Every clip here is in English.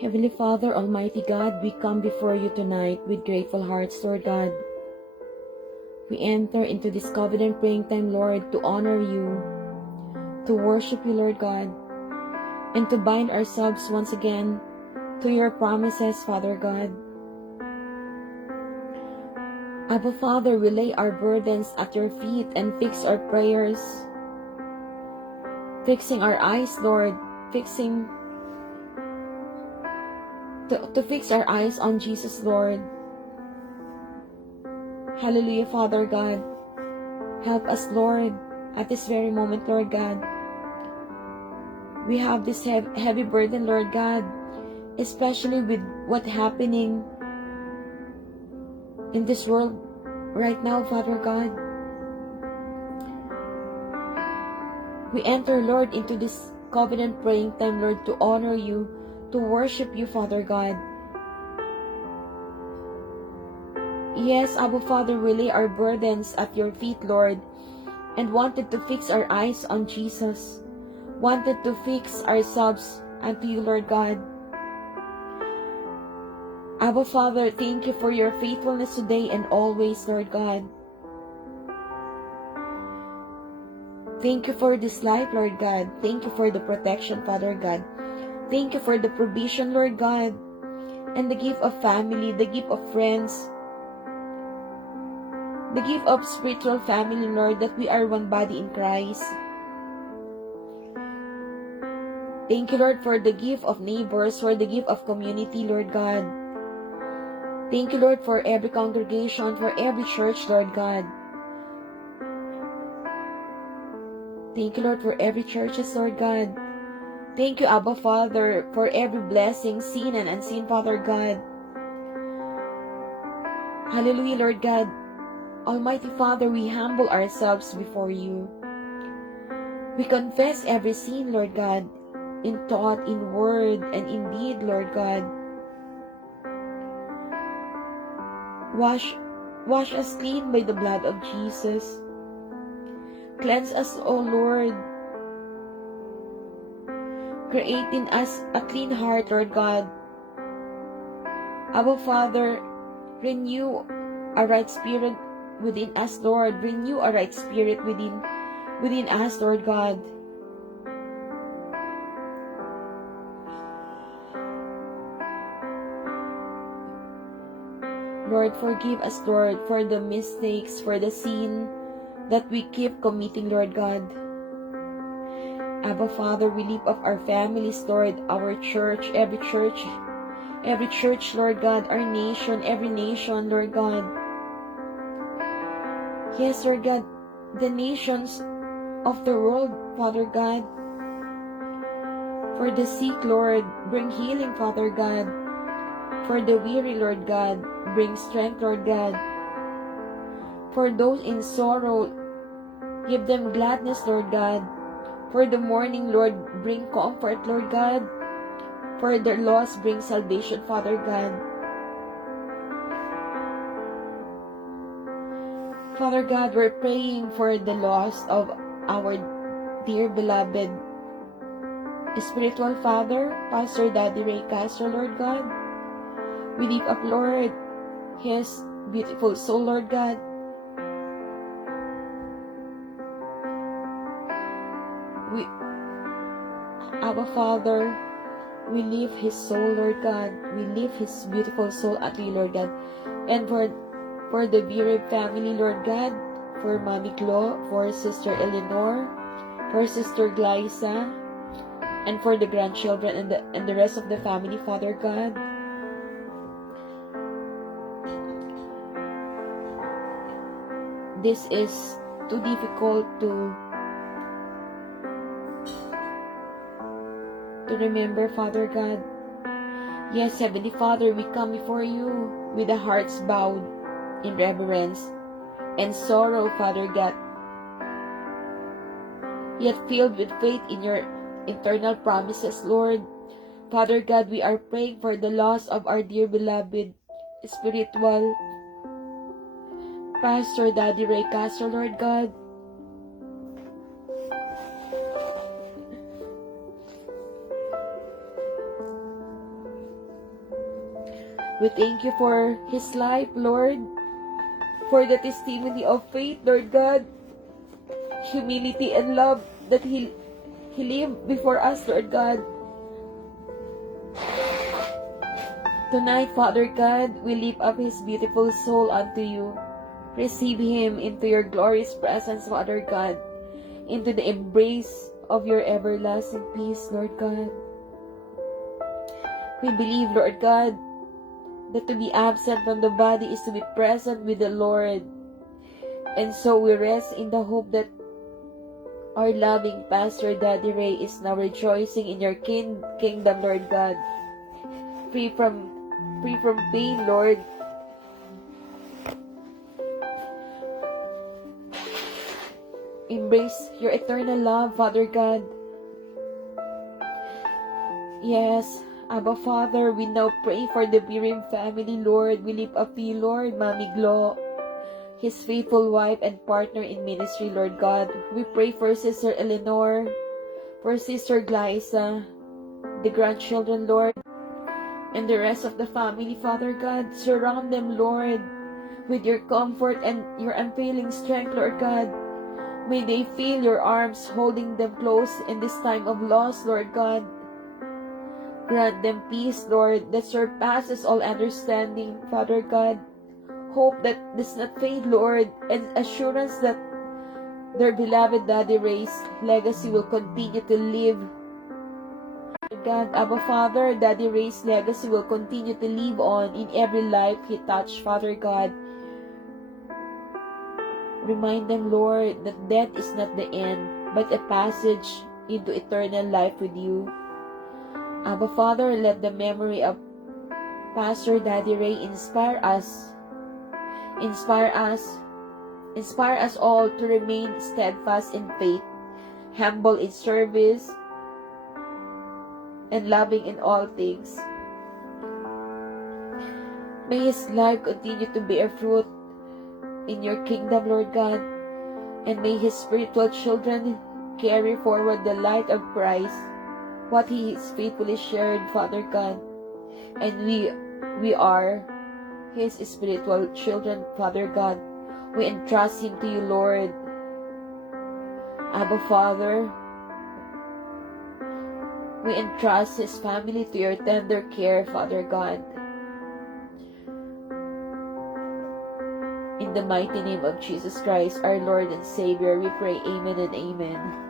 Heavenly Father, Almighty God, we come before you tonight with grateful hearts, Lord God. We enter into this covenant praying time, Lord, to honor you, to worship you, Lord God, and to bind ourselves once again to your promises, Father God. Abba Father, we lay our burdens at your feet and fix our prayers, fixing our eyes, Lord, to fix our eyes on Jesus, Lord. Hallelujah, Father God. Help us, Lord, at this very moment, Lord God. We have this heavy burden, Lord God, especially with what's happening in this world right now, Father God. We enter, Lord, into this covenant praying time, Lord, to honor you, to worship you, Father God. Yes, Abba Father, we lay our burdens at your feet, Lord, and wanted to fix our eyes on Jesus, wanted to fix ourselves unto you, Lord God. Abba Father, thank you for your faithfulness today and always, Lord God. Thank you for this life, Lord God. Thank you for the protection, Father God. Thank you for the provision, Lord God, and the gift of family, the gift of friends, the gift of spiritual family, Lord, that we are one body in Christ. Thank you, Lord, for the gift of neighbors, for the gift of community, Lord God. Thank you, Lord, for every congregation, for every church, Lord God. Thank you, Lord, for every churches, Lord God. Thank you, Abba Father, for every blessing, seen and unseen, Father God. Hallelujah, Lord God. Almighty Father, we humble ourselves before you. We confess every sin, Lord God, in thought, in word, and in deed, Lord God. Wash us clean by the blood of Jesus. Cleanse us, O Lord. Create in us a clean heart, Lord God. Abba Father, renew a right spirit within us, Lord. Renew a right spirit within us, Lord God. Lord, forgive us, Lord, for the mistakes, for the sin that we keep committing, Lord God. Abba Father, we lift up our families, Lord, our church, every church, Lord God, our nation, every nation, Lord God. Yes, Lord God, the nations of the world, Father God. For the sick, Lord, bring healing, Father God. For the weary, Lord God, bring strength, Lord God. For those in sorrow, give them gladness, Lord God. For the mourning, Lord, bring comfort, Lord God. For the lost, bring salvation, Father God. Father God, we're praying for the loss of our dear beloved spiritual father, Pastor Daddy Ray Castro, Lord God. We lift up, Lord, his beautiful soul, Lord God. Abba Father, we lift his soul, Lord God. We lift his beautiful soul at you, Lord God. And for the Birib family, Lord God, for Mommy Glo, for Sister Eleanor, for Sister Glyza, and for the grandchildren and the rest of the family, Father God. This is too difficult to remember, Father God. Yes, Heavenly Father, we come before you with our hearts bowed in reverence and sorrow, Father God, yet filled with faith in your eternal promises, Lord. Father God, we are praying for the loss of our dear beloved spiritual Pastor Daddy Ray Castro, Lord God. We thank you for his life, Lord, for the testimony of faith, Lord God, humility and love that he lived before us, Lord God. Tonight, Father God, we lift up his beautiful soul unto you. Receive him into your glorious presence, Father God, into the embrace of your everlasting peace, Lord God. We believe, Lord God, that to be absent from the body is to be present with the Lord. And so we rest in the hope that our loving Pastor Daddy Ray is now rejoicing in your kingdom, Lord God. Free from pain, Lord. Embrace your eternal love, Father God. Yes, Abba Father, we now pray for the Birim family, Lord. We lift up to you, Lord, Mami Glo, his faithful wife and partner in ministry, Lord God. We pray for Sister Eleanor, for Sister Glyza, the grandchildren, Lord, and the rest of the family, Father God. Surround them, Lord, with your comfort and your unfailing strength, Lord God. May they feel your arms holding them close in this time of loss, Lord God. Grant them peace, Lord, that surpasses all understanding, Father God. Hope that does not fade, Lord, and assurance that their beloved Daddy Ray's legacy will continue to live. God, Abba Father, Daddy Ray's legacy will continue to live on in every life he touched, Father God. Remind them, Lord, that death is not the end, but a passage into eternal life with you. Abba Father, let the memory of Pastor Daddy Ray inspire us all to remain steadfast in faith, humble in service, and loving in all things. May his life continue to bear fruit in your kingdom, Lord God, and may his spiritual children carry forward the light of Christ, what he has faithfully shared, Father God, and we are his spiritual children, Father God. We entrust him to you, Lord. Abba Father, we entrust his family to your tender care, Father God. In the mighty name of Jesus Christ, our Lord and Savior, we pray, amen and amen.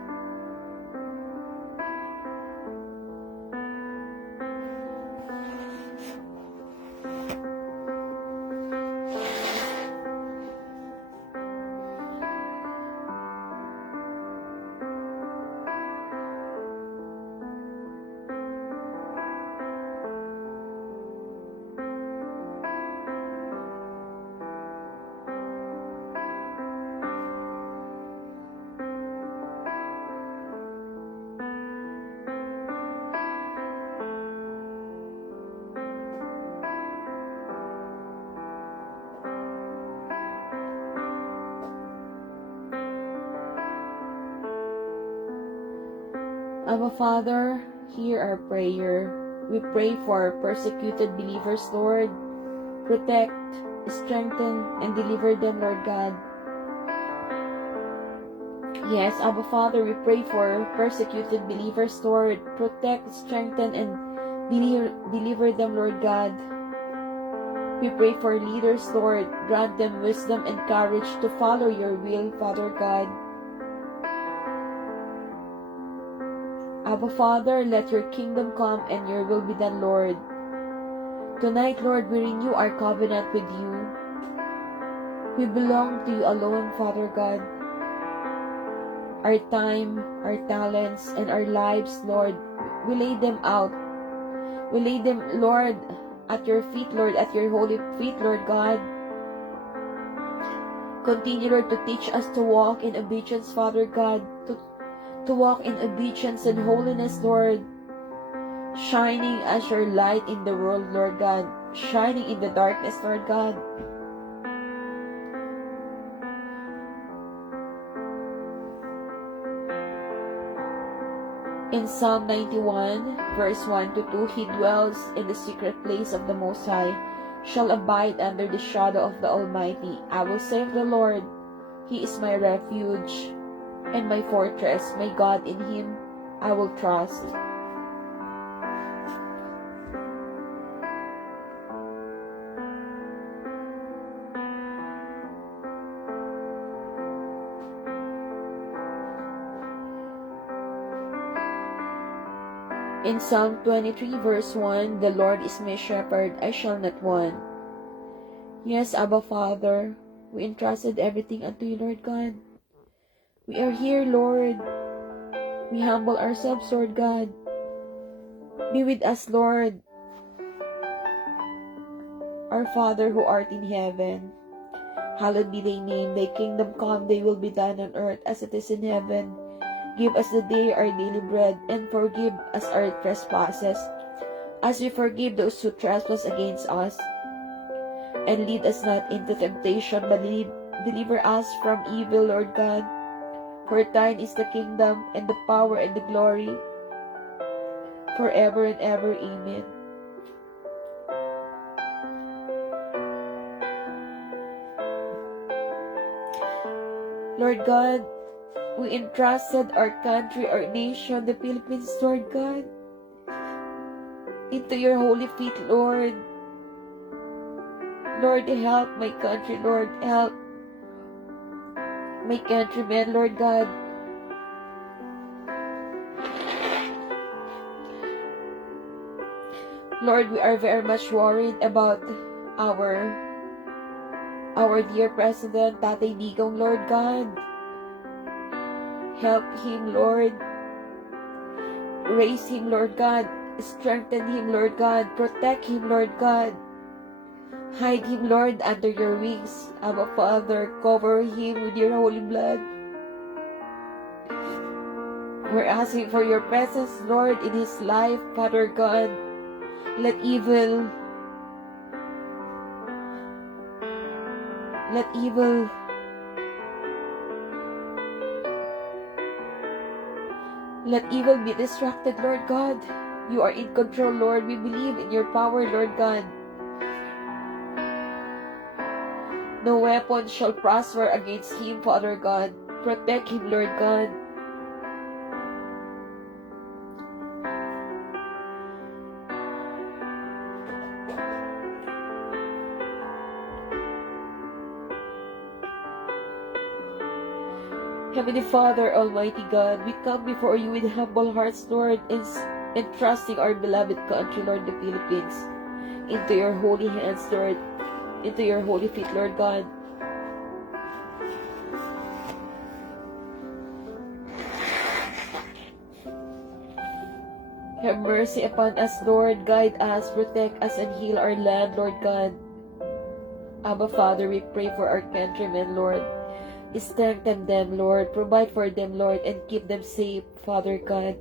Abba Father, hear our prayer. We pray for persecuted believers, Lord. Protect, strengthen, and deliver them, Lord God. Yes, Abba Father, we pray for persecuted believers, Lord. Protect, strengthen, and deliver them, Lord God. We pray for leaders, Lord. Grant them wisdom and courage to follow your will, Father God. Abba Father, let your kingdom come and your will be done, Lord. Tonight, Lord, we renew our covenant with you. We belong to you alone, Father God. Our time, our talents, and our lives, Lord, we lay them out. We lay them, Lord, at your feet, Lord, at your holy feet, Lord God. Continue, Lord, to teach us to walk in obedience, Father God, to walk in obedience and holiness, Lord, shining as your light in the world, Lord God, shining in the darkness, Lord God. In Psalm 91, verse 1 to 2, he dwells in the secret place of the Most High. shall abide under the shadow of the Almighty. I will say of the Lord, He is my refuge and my fortress, my God, in Him I will trust. In Psalm 23 verse 1, the Lord is my shepherd, I shall not want. Yes, Abba Father, we entrusted everything unto you, Lord God. We are here, Lord. We humble ourselves, Lord God. Be with us, Lord. Our Father who art in heaven, hallowed be thy name. Thy kingdom come, thy will be done on earth as it is in heaven. Give us the day our daily bread, and forgive us our trespasses, as we forgive those who trespass against us. And lead us not into temptation, but deliver us from evil, Lord God. For thine is the kingdom, and the power, and the glory, forever and ever. Amen. Lord God, we entrusted our country, our nation, the Philippines, Lord God, into your holy feet, Lord. Lord, help my country, Lord. Help my countrymen, Lord God. Lord, we are very much worried about our dear President, Tatay Digong, Lord God. Help him, Lord. Raise him, Lord God. Strengthen him, Lord God. Protect him, Lord God. Hide him, Lord, under your wings. Abba Father, cover him with your holy blood. We're asking for your presence, Lord, in his life, Father God. Let evil be distracted, Lord God. You are in control, Lord. We believe in your power, Lord God. No weapon shall prosper against him, Father God. Protect him, Lord God. Heavenly Father, Almighty God, we come before you with humble hearts, Lord, entrusting our beloved country, Lord, the Philippines, into your holy hands, Lord, into your holy feet, Lord God. Have mercy upon us, Lord. Guide us, protect us, and heal our land, Lord God. Abba Father, we pray for our countrymen, Lord. Strengthen them, Lord. Provide for them, Lord, and keep them safe, Father God.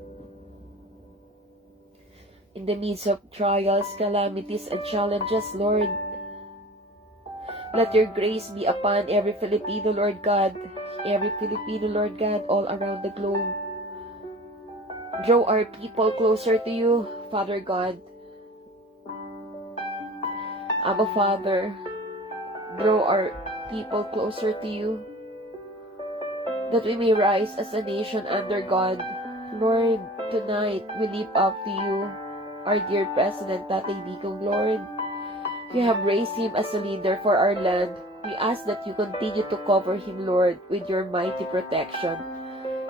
In the midst of trials, calamities, and challenges, Lord, let your grace be upon every Filipino, Lord God. Every Filipino, Lord God, all around the globe. Draw our people closer to you, Father God. Abba Father, draw our people closer to you, that we may rise as a nation under God. Lord, tonight we lift up to you our dear President, Tatay Digong, Lord. You have raised him as a leader for our land. We ask that you continue to cover him, Lord, with your mighty protection.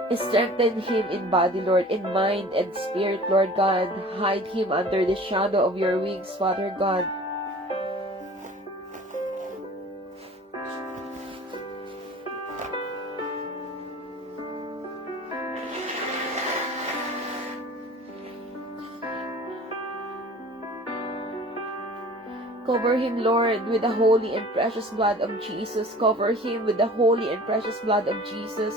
Strengthen him in body, Lord, in mind and spirit, Lord God. Hide him under the shadow of your wings, Father God. Cover him, Lord, with the holy and precious blood of Jesus. Cover him with the holy and precious blood of Jesus.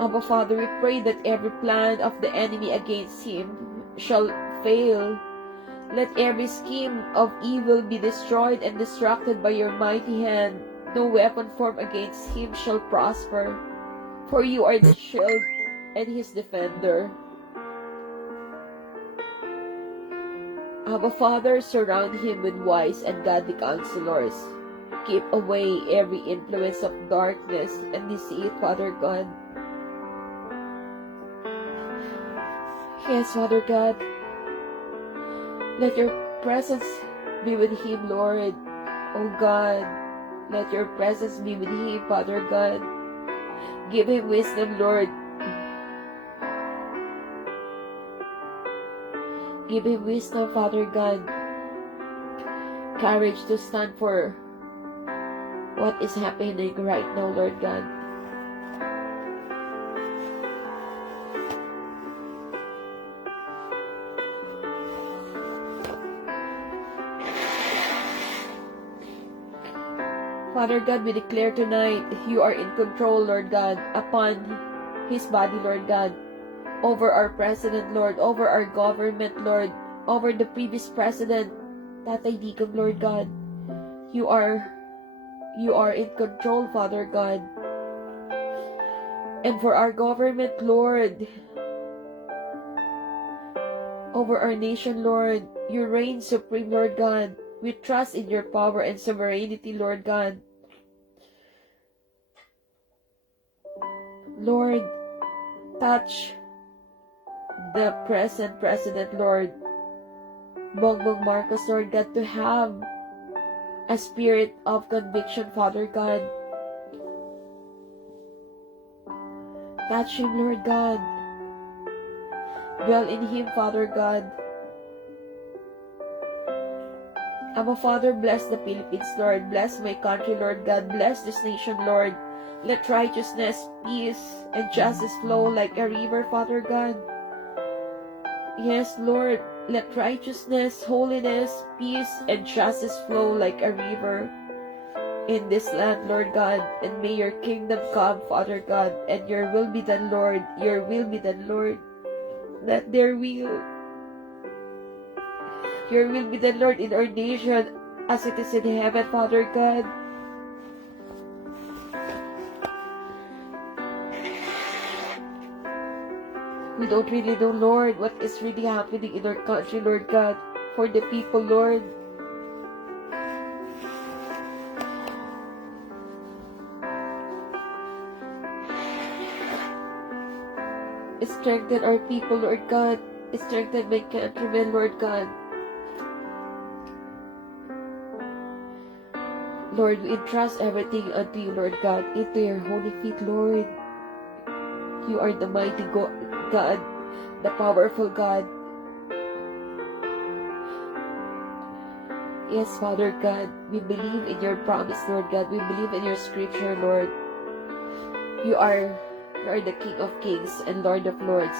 Abba Father, we pray that every plan of the enemy against him shall fail. Let every scheme of evil be destroyed and distracted by your mighty hand. No weapon formed against him shall prosper, for you are the shield and his defender. Abba Father, surround him with wise and godly counselors. Keep away every influence of darkness and deceit, Father God. Yes, Father God, let your presence be with him, Lord. Oh God, let your presence be with him, Father God. Give him wisdom, Lord. Give him wisdom, Father God. Courage to stand for what is happening right now, Lord God. Father God, we declare tonight you are in control, Lord God, upon his body, Lord God, over our president, Lord, over our government, Lord, over the previous president, Tatay Digong, Lord God. You are in control, Father God. And for our government, Lord, over our nation, Lord, you reign supreme, Lord God. We trust in your power and sovereignty, Lord God. Lord, touch the present president, Lord, Bongbong Marcos, Lord God, to have a spirit of conviction, Father God. Touch him, Lord God. Dwell in him, Father God. Abba Father, bless the Philippines, Lord. Bless my country, Lord God. Bless this nation, Lord. Let righteousness, peace, and justice flow like a river, Father God. Yes, Lord. Let righteousness, holiness, peace, and justice flow like a river in this land, Lord God. And may your kingdom come, Father God. And your will be done, Lord. Your will be done, Lord. That their will. Your will be done, Lord, in our nation as it is in heaven, Father God. We don't really know, Lord, what is really happening in our country, Lord God, for the people, Lord. Strengthen our people, Lord God. Strengthen my countrymen, Lord God. Lord, we entrust everything unto you, Lord God, into your holy feet, Lord. You are the mighty God, the powerful God. Yes, Father God, we believe in your promise, Lord God. We believe in your scripture, Lord. You are the King of Kings and Lord of Lords.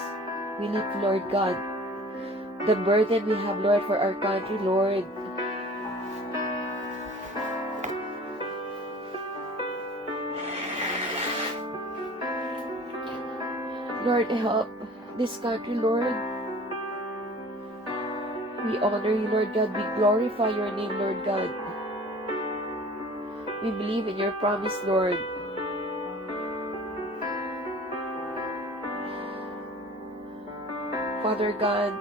We lift, Lord God, the burden we have, Lord, for our country, Lord. Lord, help this country, Lord. We honor you, Lord God. We glorify your name, Lord God. We believe in your promise, Lord. Father God,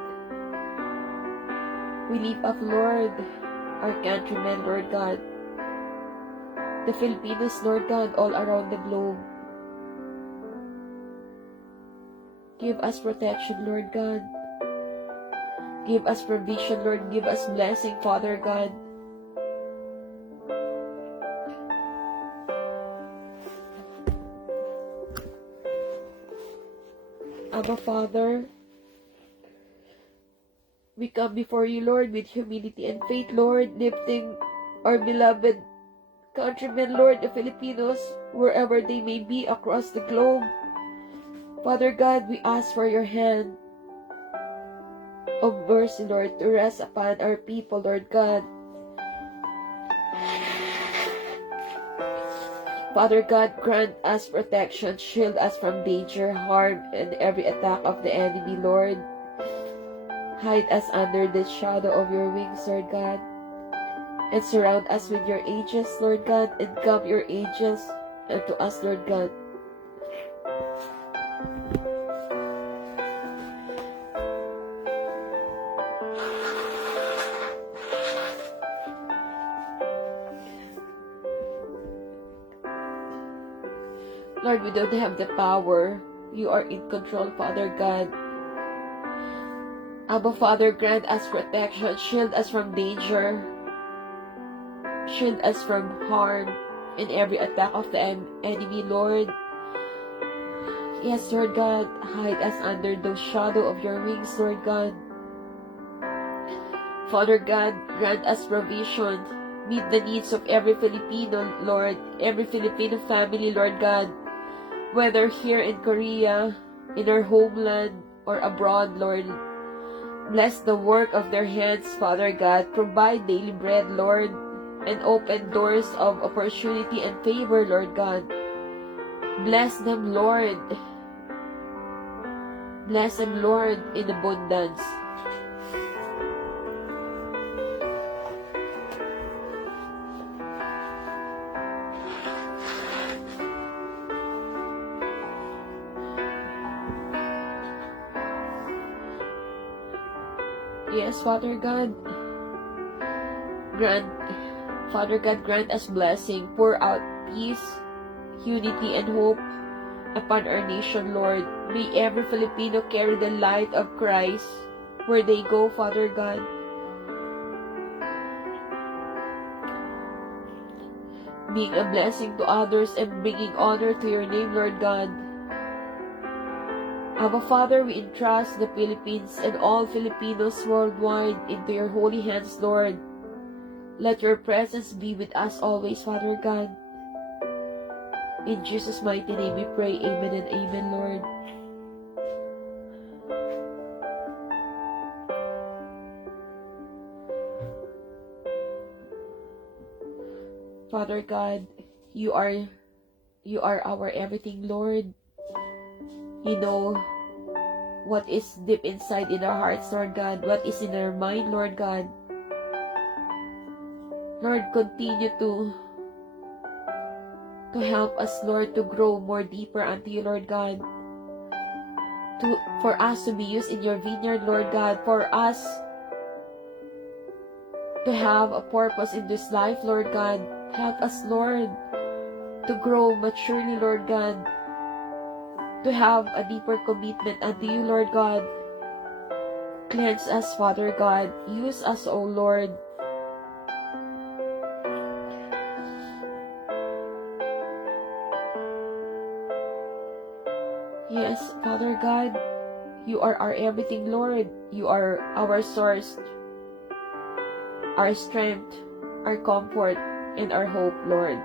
we lift up, Lord, our countrymen, Lord God. The Filipinos, Lord God, all around the globe. Give us protection, Lord God. Give us provision, Lord. Give us blessing, Father God. Abba, Father, we come before you, Lord, with humility and faith, Lord, lifting our beloved countrymen, Lord, the Filipinos, wherever they may be across the globe. Father God, we ask for your hand of mercy, Lord, to rest upon our people, Lord God. Father God, grant us protection, shield us from danger, harm, and every attack of the enemy, Lord. Hide us under the shadow of your wings, Lord God. And surround us with your angels, Lord God, and come your angels unto us, Lord God. Lord, we don't have the power. You are in control, Father God. Abba, Father, grant us protection. Shield us from danger. Shield us from harm and every attack of the enemy, Lord. Yes, Lord God, hide us under the shadow of your wings, Lord God. Father God, grant us provision. Meet the needs of every Filipino, Lord. Every Filipino family, Lord God. Whether here in Korea, in our homeland, or abroad, Lord. Bless the work of their hands, Father God. Provide daily bread, Lord. And open doors of opportunity and favor, Lord God. Bless them, Lord. Bless them, Lord, in abundance. Yes, Father God. Father God, grant us blessing. Pour out peace, unity, and hope upon our nation, Lord. May every Filipino carry the light of Christ where they go, Father God. Being a blessing to others and bringing honor to your name, Lord God. Abba, Father, we entrust the Philippines and all Filipinos worldwide into your holy hands, Lord. Let your presence be with us always, Father God. In Jesus' mighty name we pray, amen and amen, Lord. Father God, you are our everything, Lord. You know what is deep inside in our hearts, Lord God, what is in our mind, Lord God. Lord, continue to help us, Lord, to grow more deeper unto you, Lord God. For us to be used in your vineyard, Lord God. For us to have a purpose in this life, Lord God. Help us, Lord, to grow maturely, Lord God. To have a deeper commitment unto you, Lord God. Cleanse us, Father God. Use us, O Lord. Yes, Father God, you are our everything, Lord. You are our source, our strength, our comfort, and our hope, Lord.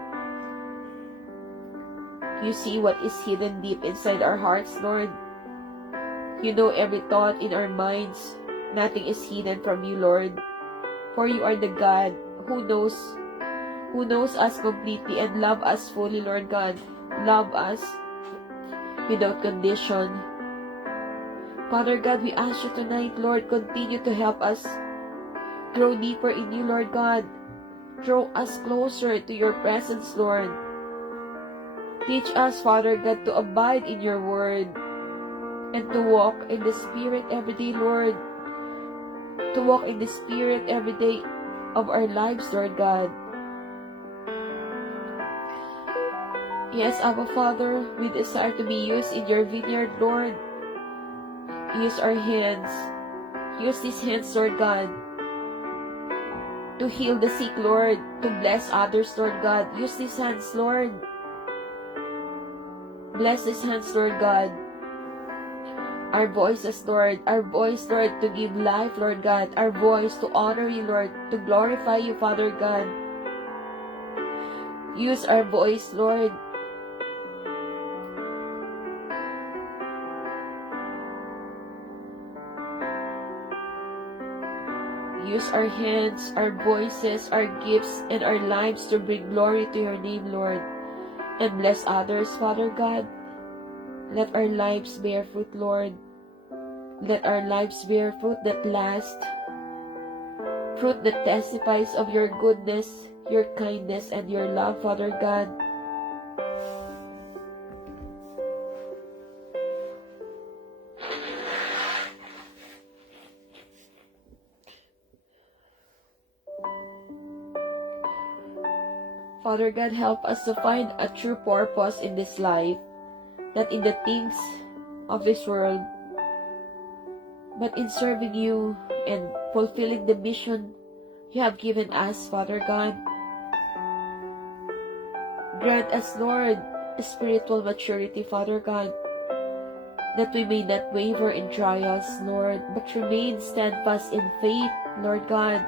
You see what is hidden deep inside our hearts, Lord. You know every thought in our minds. Nothing is hidden from you, Lord. For you are the God who knows us completely and love us fully, Lord God. Love us without condition. Father God, we ask you tonight, Lord, continue to help us grow deeper in you, Lord God. Draw us closer to your presence, Lord. Teach us, Father God, to abide in your word and to walk in the Spirit every day, Lord. To walk in the Spirit every day of our lives, Lord God. Yes, Abba Father, we desire to be used in your vineyard, Lord. Use our hands. Use these hands, Lord God, to heal the sick, Lord, to bless others, Lord God. Use these hands, Lord. Bless these hands, Lord God. Our voices, Lord. Our voice, Lord, to give life, Lord God. Our voice to honor you, Lord, to glorify you, Father God. Use our voice, Lord. Use our hands, our voices, our gifts, and our lives to bring glory to your name, Lord. And bless others, Father God. Let our lives bear fruit, Lord. Let our lives bear fruit that lasts. Fruit that testifies of your goodness, your kindness, and your love, Father God. Father God, help us to find a true purpose in this life. not in the things of this world, but in serving you and fulfilling the mission you have given us, Father God. Grant us, Lord, spiritual maturity, Father God, that we may not waver in trials, Lord, but remain steadfast in faith, Lord God.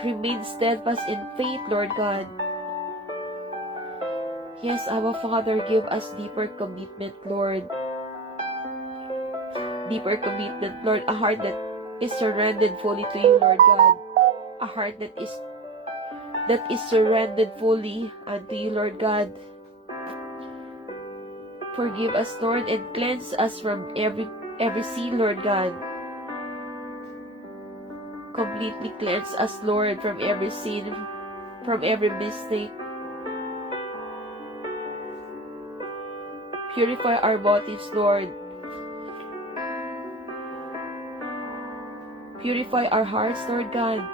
Remain steadfast in faith, Lord God. Yes, our Father, give us deeper commitment, Lord. Deeper commitment, Lord, a heart that is surrendered fully to you, Lord God. A heart that is surrendered fully unto you, Lord God. Forgive us, Lord, and cleanse us from every sin, Lord God. Completely cleanse us, Lord, from every sin, from every mistake. Purify our motives, Lord. Purify our hearts, Lord God,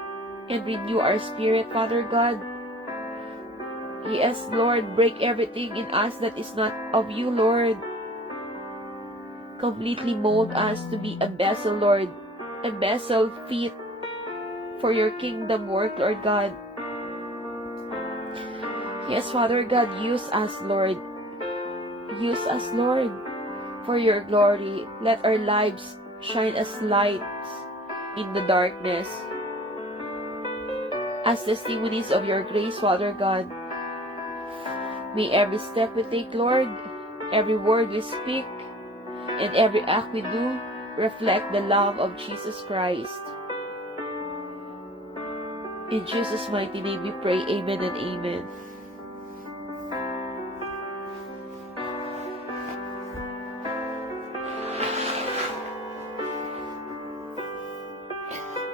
and renew our spirit, Father God. Yes, Lord, break everything in us that is not of you, Lord. Completely mold us to be a vessel, Lord, a vessel fit for your kingdom work, Lord God. Yes, Father God, use us, Lord. Use us, Lord, for your glory. Let our lives shine as lights in the darkness, as testimonies of your grace, Father God. May every step we take, Lord, every word we speak, and every act we do reflect the love of Jesus Christ. In Jesus' mighty name we pray, amen and amen.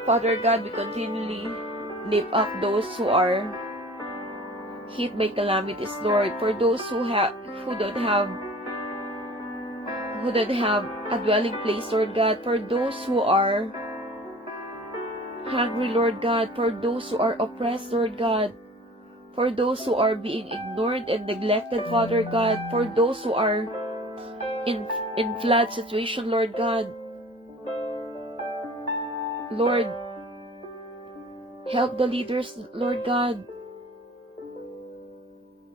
Father God, we continually lift up those who are hit by calamities, Lord. For those who don't have a dwelling place, Lord God. For those who are hungry, Lord God. For those who are oppressed, Lord God. For those who are being ignored and neglected, Father God. For those who are in flood situation, Lord God. Lord, help the leaders, Lord God,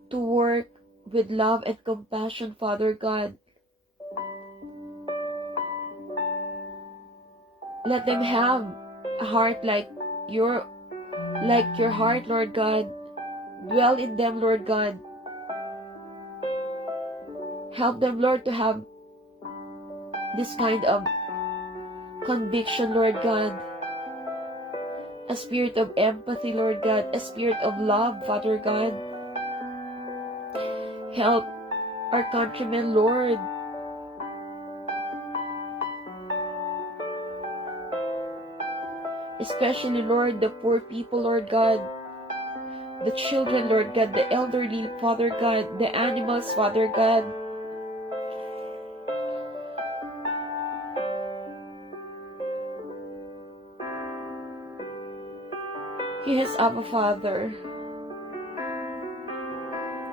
to work with love and compassion, Father God. Let them have a heart like your heart, Lord God. Dwell in them, Lord God. Help them, Lord, to have this kind of conviction, Lord God. A spirit of empathy, Lord God. A spirit of love, Father God. Help our countrymen, Lord. Especially, Lord, the poor people, Lord God. The children, Lord God. The elderly, Father God. The animals, Father God. Yes, Abba Father.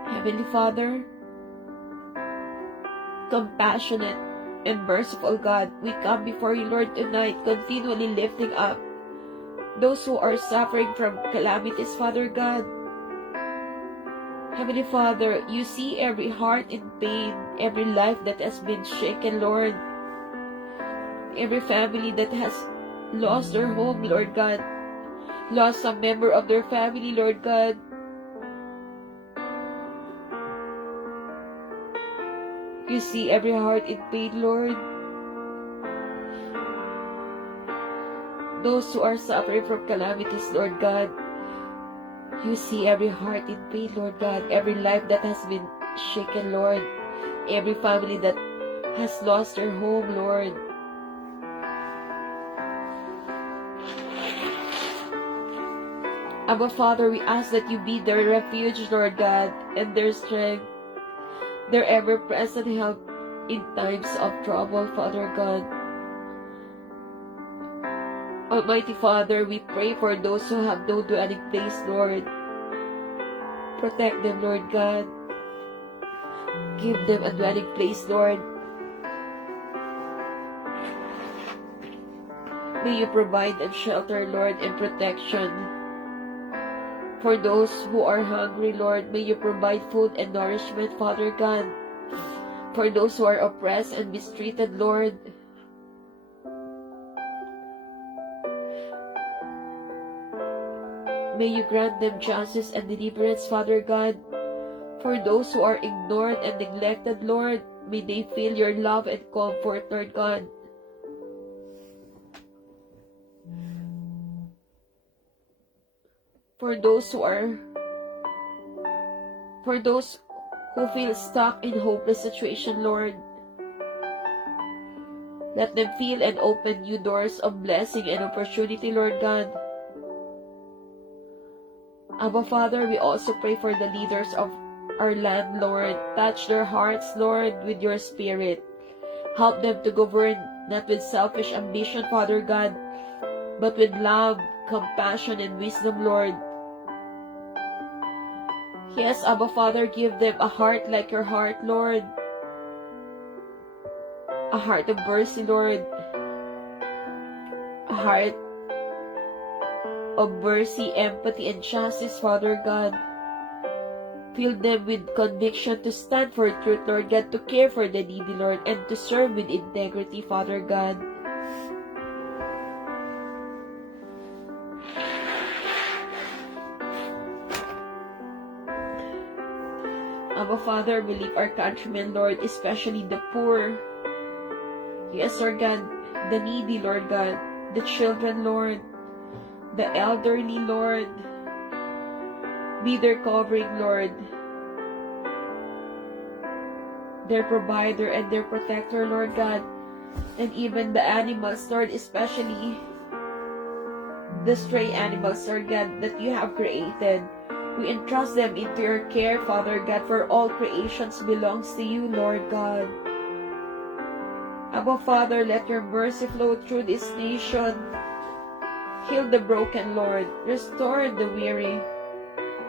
Heavenly Father, compassionate and merciful God, we come before you, Lord, tonight, continually lifting up those who are suffering from calamities, Father God. Heavenly Father, you see every heart in pain, every life that has been shaken, Lord. Every family that has lost their home, Lord God. Lost some member of their family, Lord God. You see every heart in pain, Lord. Those who are suffering from calamities, Lord God. You see every heart in pain, Lord God. Every life that has been shaken, Lord. Every family that has lost their home, Lord. Abba Father, we ask that you be their refuge, Lord God, and their strength, their ever-present help in times of trouble, Father God. Almighty Father, we pray for those who have no dwelling place, Lord. Protect them, Lord God. Give them a dwelling place, Lord. May you provide and shelter, Lord, and protection. For those who are hungry, Lord, may you provide food and nourishment, Father God. For those who are oppressed and mistreated, Lord, may you grant them justice and deliverance, Father God. For those who are ignored and neglected, Lord, may they feel your love and comfort, Lord God. For those who feel stuck in hopeless situation, Lord, let them feel and open new doors of blessing and opportunity, Lord God. Abba Father, we also pray for the leaders of our land, Lord. Touch their hearts, Lord, with your spirit. Help them to govern not with selfish ambition, Father God, but with love, compassion, and wisdom, Lord. Yes, Abba Father, give them a heart like your heart, Lord. A heart of mercy, Lord. A heart of mercy, empathy, and justice, Father God. Fill them with conviction to stand for truth, Lord God, to care for the needy, Lord, and to serve with integrity, Father God. Abba Father, we lift our countrymen, Lord, especially the poor. Yes, Lord God, the needy, Lord God, the children, Lord, the elderly, Lord. Be their covering, Lord, their provider and their protector, Lord God, and even the animals, Lord, especially the stray animals, Lord God, that you have created. We entrust them into your care, Father God, for all creations belongs to you, Lord God. Abba Father, let your mercy flow through this nation. Heal the broken, Lord. Restore the weary.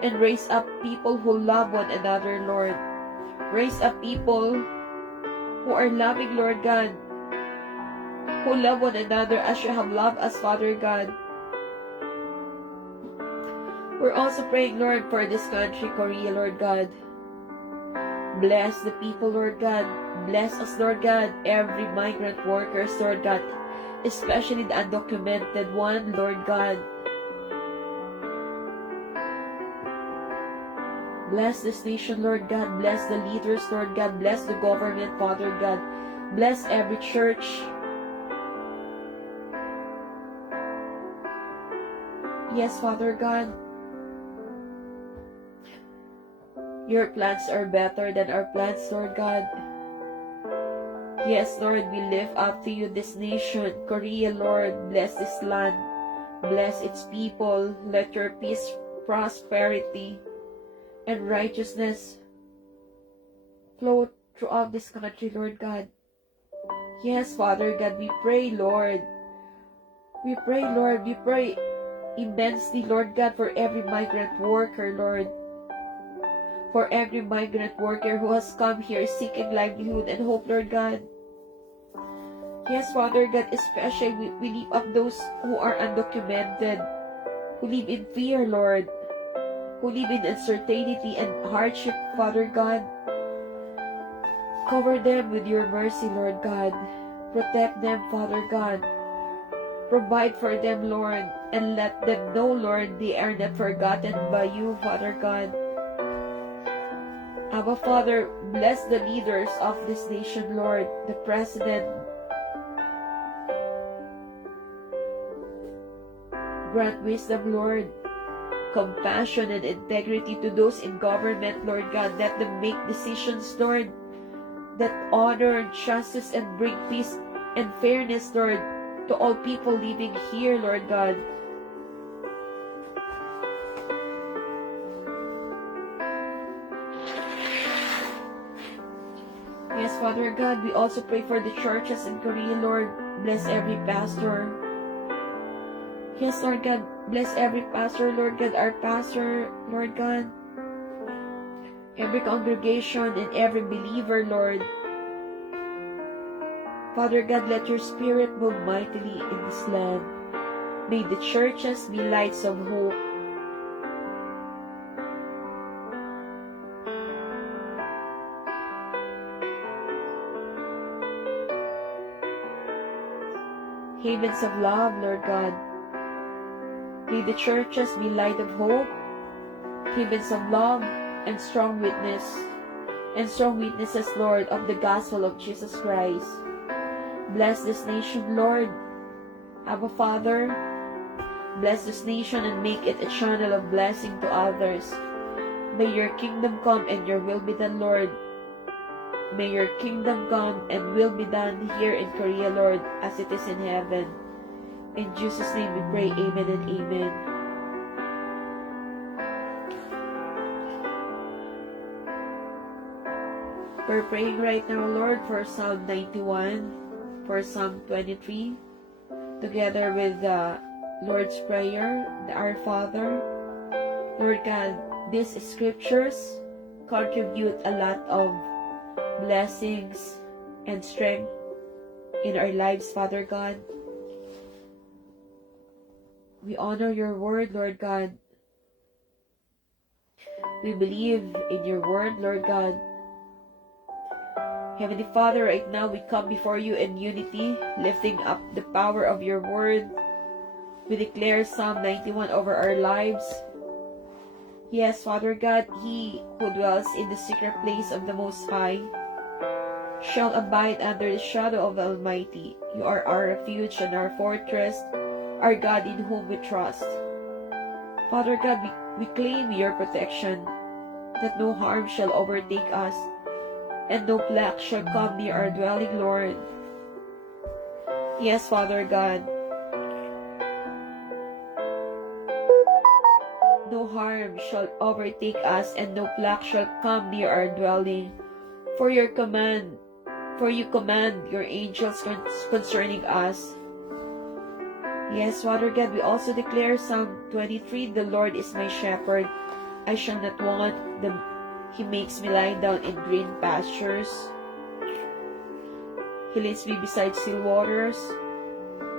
And raise up people who love one another, Lord. Raise up people who are loving, Lord God, who love one another as you have loved us, Father God. We're also praying, Lord, for this country, Korea, Lord God. Bless the people, Lord God. Bless us, Lord God. Every migrant workers, Lord God. Especially the undocumented one, Lord God. Bless this nation, Lord God. Bless the leaders, Lord God. Bless the government, Father God. Bless every church. Yes, Father God. Your plans are better than our plans, Lord God. Yes, Lord, we lift up to you this nation, Korea, Lord. Bless this land. Bless its people. Let your peace, prosperity, and righteousness flow throughout this country, Lord God. Yes, Father God, we pray, Lord. We pray, Lord. We pray immensely, Lord God, for every migrant worker, Lord. For every migrant worker who has come here seeking livelihood and hope, Lord God. Yes, Father God, especially we lift up those who are undocumented, who live in fear, Lord, who live in uncertainty and hardship, Father God. Cover them with your mercy, Lord God. Protect them, Father God. Provide for them, Lord, and let them know, Lord, they are not forgotten by you, Father God. Abba Father, bless the leaders of this nation, Lord, the President. Grant wisdom, Lord, compassion and integrity to those in government, Lord God. Let them make decisions, Lord, that honor justice and bring peace and fairness, Lord, to all people living here, Lord God. Yes, Father God, we also pray for the churches in Korea, Lord. Bless every pastor. Yes, Lord God, bless every pastor, Lord God, our pastor, Lord God. every congregation and every believer, Lord. Father God, let your Spirit move mightily in this land. May the churches be lights of hope. Havens of love, Lord God. May the churches be light of hope, havens of love, and strong witnesses, Lord, of the gospel of Jesus Christ. Bless this nation, Lord. Abba, Father, bless this nation and make it a channel of blessing to others. May your kingdom come and your will be done, Lord. May your kingdom come and will be done here in Korea, Lord, as it is in heaven. In Jesus' name we pray, amen and amen. We're praying right now, Lord, for Psalm 91, for Psalm 23, together with the Lord's Prayer, the Our Father. Lord God, these scriptures contribute a lot of blessings and strength in our lives, Father God. We honor your word, Lord God. We believe in your word, Lord God. Heavenly Father, right now we come before you in unity, lifting up the power of your word. We declare Psalm 91 over our lives. Yes, Father God, he who dwells in the secret place of the Most High shall abide under the shadow of the Almighty. You are our refuge and our fortress, our God in whom we trust. Father God, we claim your protection, that no harm shall overtake us, and no plague shall come near our dwelling, Lord. Yes, Father God, no harm shall overtake us, and no plague shall come near our dwelling. For you command your angels concerning us. Yes, Father God, we also declare Psalm 23, the Lord is my shepherd, I shall not want. He makes me lie down in green pastures. He leads me beside still waters.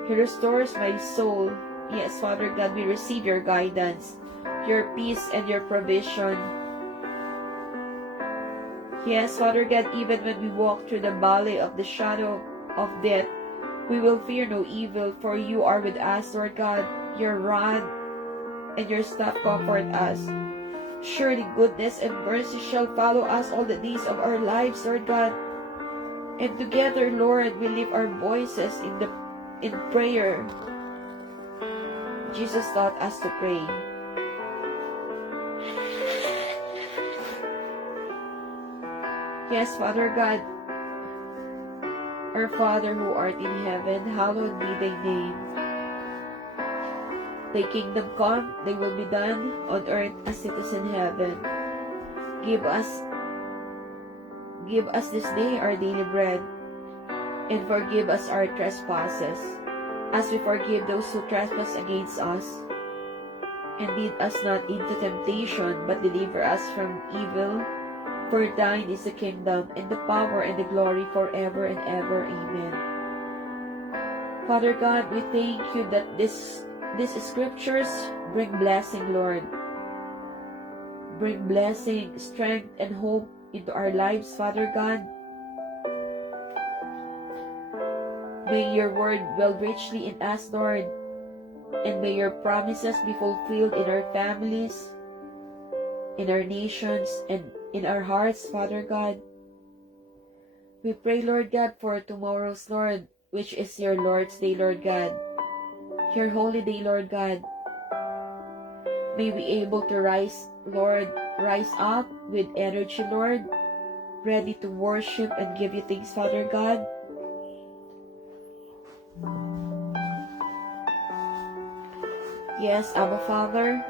He restores my soul. Yes, Father God, we receive your guidance, your peace, and your provision. Yes, Father God, even when we walk through the valley of the shadow of death, we will fear no evil, for you are with us, Lord God. Your rod and your staff comfort us. Surely goodness and mercy shall follow us all the days of our lives, Lord God. And together, Lord, we lift our voices in prayer. Jesus taught us to pray. Yes, Father God, our Father who art in heaven, hallowed be thy name. Thy kingdom come, thy will be done on earth as it is in heaven. Give us this day our daily bread, and forgive us our trespasses, as we forgive those who trespass against us. And lead us not into temptation, but deliver us from evil. For thine is the kingdom, and the power, and the glory forever and ever. Amen. Father God, we thank you that these scriptures bring blessing, Lord. Bring blessing, strength, and hope into our lives, Father God. May your word dwell richly in us, Lord, and may your promises be fulfilled in our families, in our nations, and in our hearts, Father God. We pray, Lord God, for tomorrow's, Lord, which is your Lord's Day, Lord God. Your holy day, Lord God. May we able to rise up with energy, Lord, ready to worship and give you thanks, Father God. Yes, Abba Father.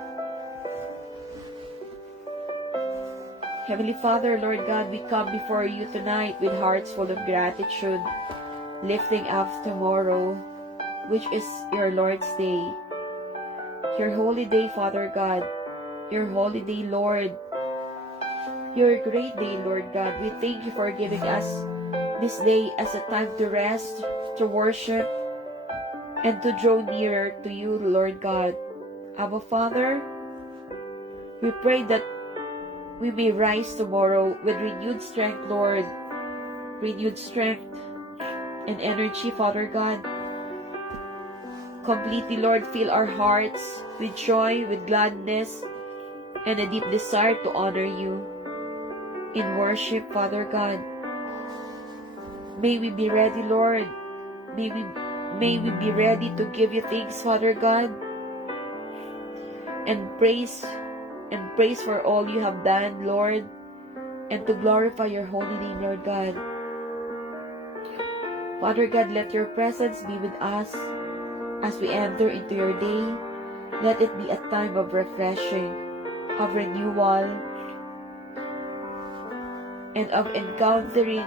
Heavenly Father, Lord God, we come before you tonight with hearts full of gratitude, lifting up tomorrow, which is your Lord's Day. Your holy day, Father God. Your holy day, Lord. your great day, Lord God. We thank you for giving us this day as a time to rest, to worship, and to draw nearer to you, Lord God. Abba Father, we pray that we may rise tomorrow with renewed strength, Lord. Renewed strength and energy, Father God. Completely, Lord, fill our hearts with joy, with gladness, and a deep desire to honor you in worship, Father God. May we be ready, Lord. May we be ready to give you thanks, Father God, and praise for all you have done, Lord, and to glorify your holy name, Lord God. Father God, let your presence be with us as we enter into your day. Let it be a time of refreshing, of renewal, and of encountering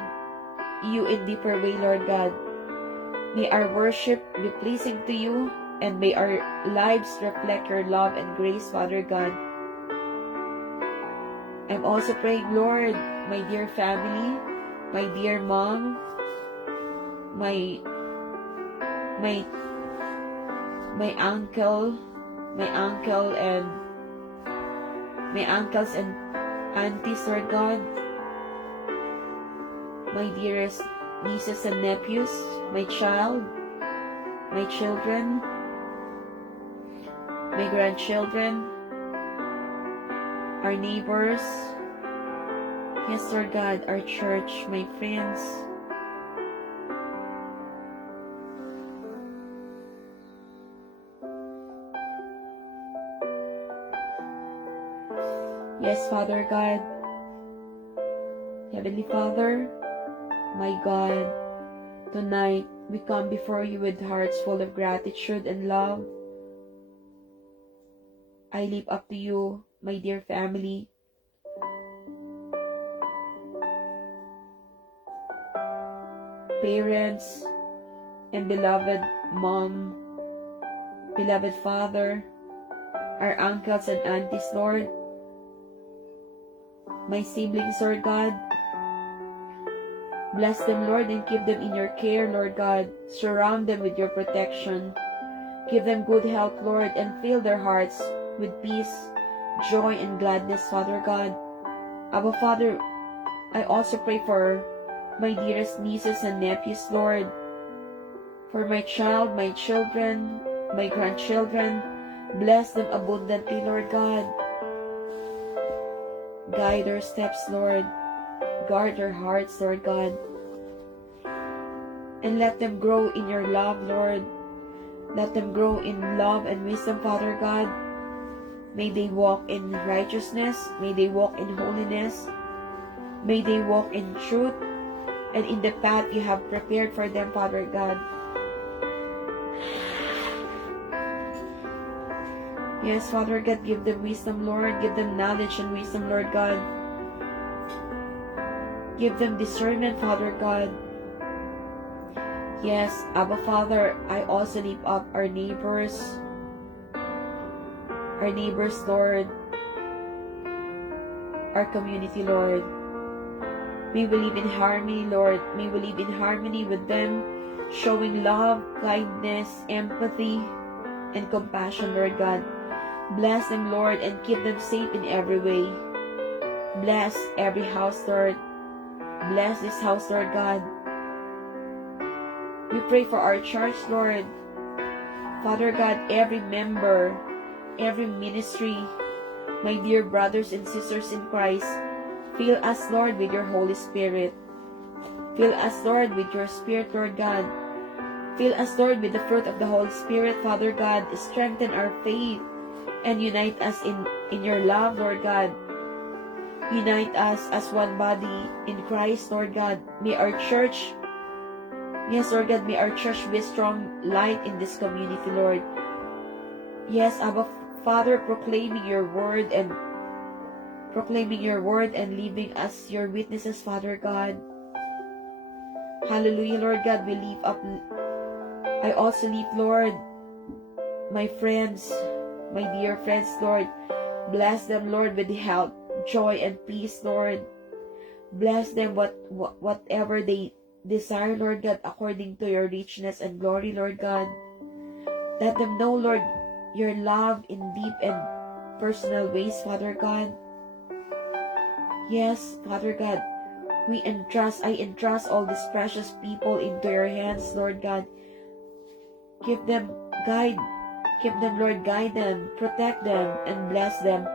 you in deeper way, Lord God. May our worship be pleasing to you, and may our lives reflect your love and grace, Father God. I'm also praying, Lord, my dear family, my dear mom, my uncles and aunties, Lord God, my dearest nieces and nephews, my children, my grandchildren, our neighbors, yes, Lord God, our church, my friends. Yes, Father God, Heavenly Father, my God, tonight we come before you with hearts full of gratitude and love. I lift up to you, my dear family, parents, and beloved mom, beloved father, our uncles and aunties, Lord, my siblings, Lord God. Bless them, Lord, and keep them in your care, Lord God. Surround them with your protection. Give them good health, Lord, and fill their hearts with peace, joy, and gladness, Father God. Abba, Father, I also pray for my dearest nieces and nephews, Lord. For my child, my children, my grandchildren. Bless them abundantly, Lord God. Guide their steps, Lord. Guard their hearts, Lord God. And let them grow in your love, Lord. Let them grow in love and wisdom, Father God. May they walk in righteousness. May they walk in holiness. May they walk in truth and in the path you have prepared for them, Father God. Yes, Father God, give them wisdom, Lord. Give them knowledge and wisdom, Lord God. Give them discernment, Father God. Yes, Abba Father, I also lift up our neighbors, Lord, our community, Lord. May we live in harmony, Lord. May we live in harmony with them, showing love, kindness, empathy, and compassion, Lord God. Bless them, Lord, and keep them safe in every way. Bless every house, Lord. Bless this house, Lord God. We pray for our church, Lord. Father God, every member, every ministry, my dear brothers and sisters in Christ, fill us, Lord, with your Holy Spirit. Fill us, Lord, with your Spirit, Lord God. Fill us, Lord, with the fruit of the Holy Spirit, Father God. Strengthen our faith and unite us in your love, Lord God. Unite us as one body in Christ, Lord God. May our church, yes, Lord God, may our church be a strong light in this community, Lord. Yes, Abba Father, proclaiming your word and leaving us your witnesses, Father God. Hallelujah, Lord God, we lift up. I also lift, Lord, my friends, my dear friends, Lord. Bless them, Lord, with health, joy and peace, Lord. Bless them whatever they desire, Lord God, according to your richness and glory, Lord God. Let them know, Lord, your love in deep and personal ways, Father God. Yes, Father God, I entrust all these precious people into your hands, Lord God. Give them Lord, guide them, protect them, and bless them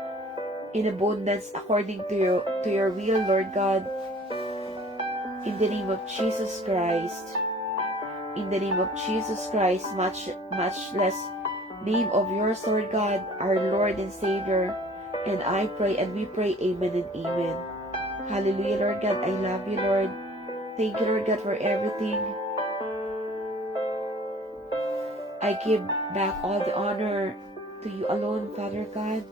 in abundance according to your will, Lord God. In the name of Jesus Christ. In the name of Jesus Christ, much less name of yours, Lord God, our Lord and Savior. And I pray and we pray, amen and amen. Hallelujah, Lord God. I love you, Lord. Thank you, Lord God, for everything. I give back all the honor to you alone, Father God.